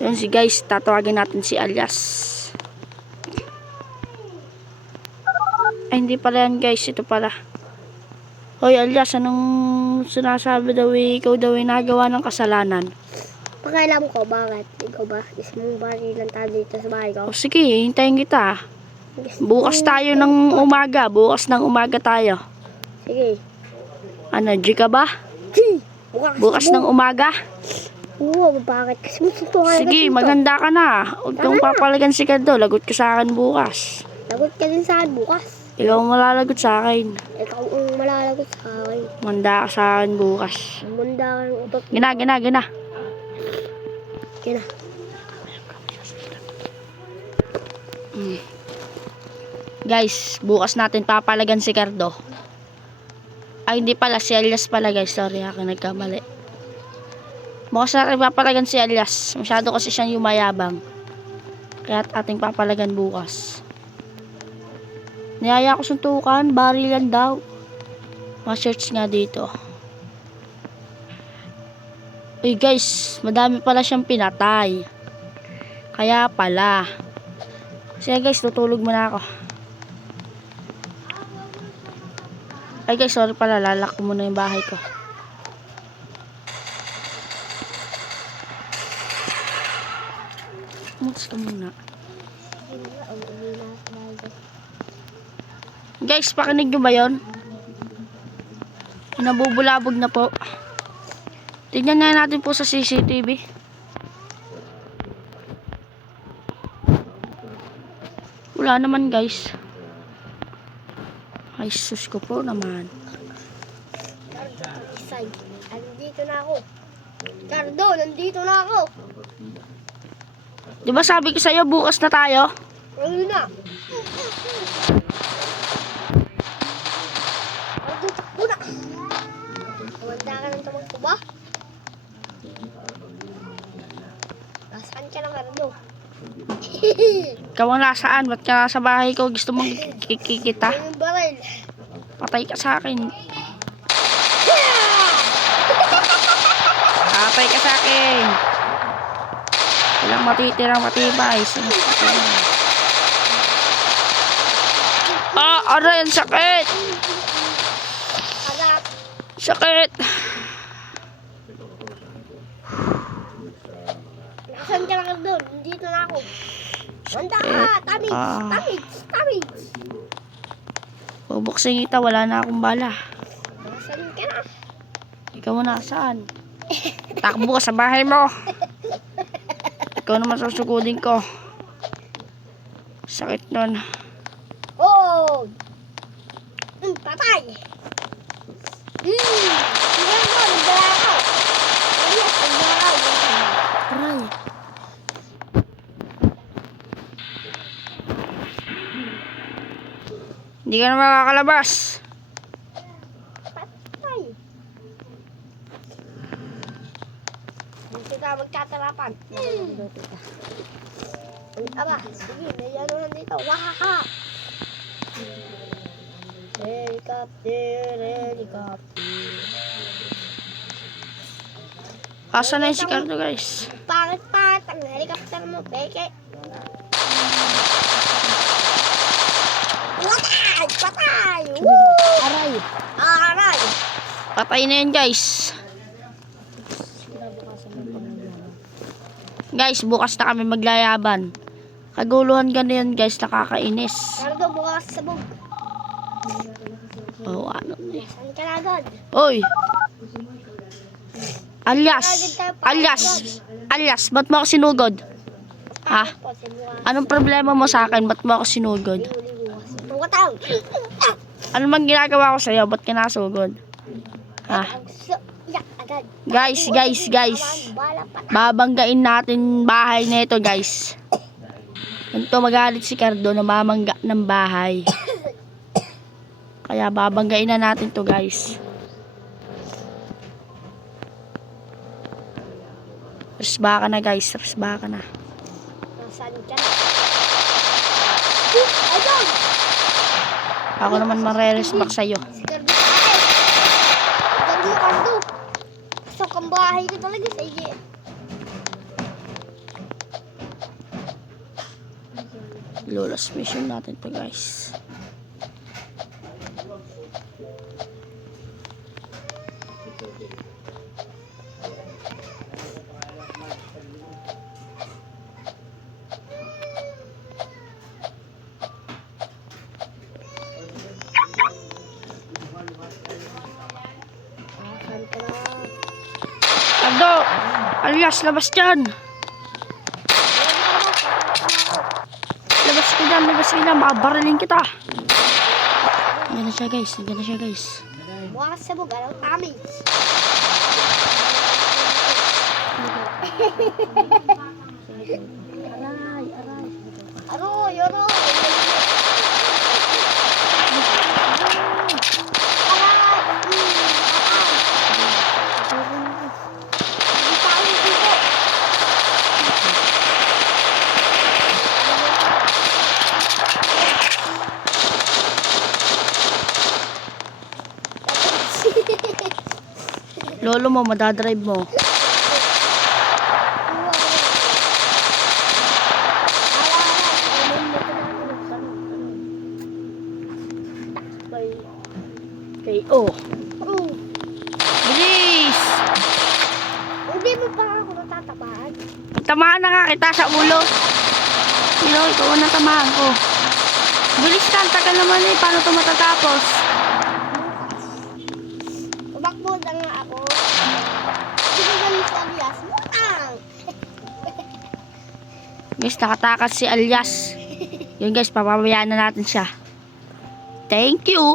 Yun si guys, tatawagin natin si Alias. Ay, hindi pala yan guys, ito pala. Hoy Alias, anong sinasabi daw ikaw daw ay nagawa ng kasalanan? Pakialam ko, bakit? Ikaw ba? Gusto mong barilan tayo dito sa bahay ko? O sige, hintayin kita. Bukas tayo ng umaga, bukas ng umaga tayo. Sige. Ano, G ka ba? Bukas ng umaga? Oo, bakit? Kasi musutukan Sige, maganda ka na. Huwag kang papalagan si Kado, lagot ka sa akin bukas. Lagot ka din sa akin bukas. Ikaw ang malalagot sa akin. Ikaw ang malalagot sa akin. Manda ka sa akin bukas. Munda ka ng utot. Gina. Kina. Guys, bukas natin papalagan si Cardo. Ay, hindi pala. Si Alias pala guys. Sorry, ako nagkamali. Bukas natin papalagan si Alias. Masyado kasi siyang yumayabang. Kaya ating papalagan bukas. Niyaya ko suntukan. Barilan daw. Ma-search nga dito. Uy guys, madami pala siyang pinatay. Kaya pala. Sige guys, tutulog muna ako. Ay guys, sorry pala, lalak ko muna yung bahay ko. Muts ka muna. Guys, pakinig nyo ba yun? Nabubulabog na po. Tignan nga natin po sa CCTV. Wala naman guys. Ay sus ko po naman. Nandito na ako. Cardo, nandito na ako. Di ba sabi ko sa'yo bukas na tayo? Ayun na. Cardo, takbo na. Tumanda ka ng tamang ba? Nasaan ka na, Cardo? Ikaw ang nasaan? Ba't ka nasa bahay ko? Gusto mong kikita? Yung baril. Patay ka sa akin. Patay ka sa akin. Walang matitirang matibay. Aray, ang sakit. Agap. Sakit. Nasaan ka na, Cardo? Nandito na ako. Manda ka! Tamig! Bubuksin kita, wala na akong bala. Nasaan ka na? Ikaw mo nasaan? Takbo ka sa bahay mo. Ikaw naman susugudin ko. Sakit nun. Oh! Patay! Sige mo, nagdala ako. Ayos, nagdala ako. Aray. Hindi ka na makakalabas. Patay! Hindi ka magkatarapan. Aba, sige, may ano nandito. Wahaha! Helicopter. Asa na yung si Cardo guys? Pangit ang helicopter mo, peke. Patay! Woo! Aray. Aray! Patay na yan guys. Guys, bukas na kami maglayaban. Kaguluhan ka na yan guys, nakakainis. Cardo, bukas sa bug. Oh, ano eh. Saan ka na agad? Oy! Alias, ba't mo ako sinugod? Ha? Anong problema mo sa akin? Ba't mo ako sinugod? Tuwataw! Ano mang ginagawa ko sa'yo? Ba't ka nasugod? Ha? Guys. Babanggain natin bahay nito guys. Ganito magalit si Cardo na mamangga ng bahay. Kaya babanggain na natin to guys. Resba ka na guys. Resba ka na. Nasaan ka na? Ayun! Ako naman mareresback sa'yo. Si Cardo sa akin. Cardo. Pasok ang bahay ko talaga sa iyo. Lola's mission natin to, guys. Saan ka na? Ricardo! Alias, labas dyan! Labas ka dyan, makabarilin kita. Nandiyan na siya, guys. Mukha sa bug, ano? Damage. Aroy. Lolo mo, madadrive mo. KO. Bilis! Hindi mo pa ako natatamaan. Tamaan na nga kita sa ulo. Ikaw ang natamaan ko. Bilis ka, ang tagal naman eh. Paano ito matatapos? Tumakbo lang nga ako. Hindi ko ganun sa Alias. Mutang! Guys, nakatakas si Alias. Yun guys, papabayaan na natin siya. Thank you.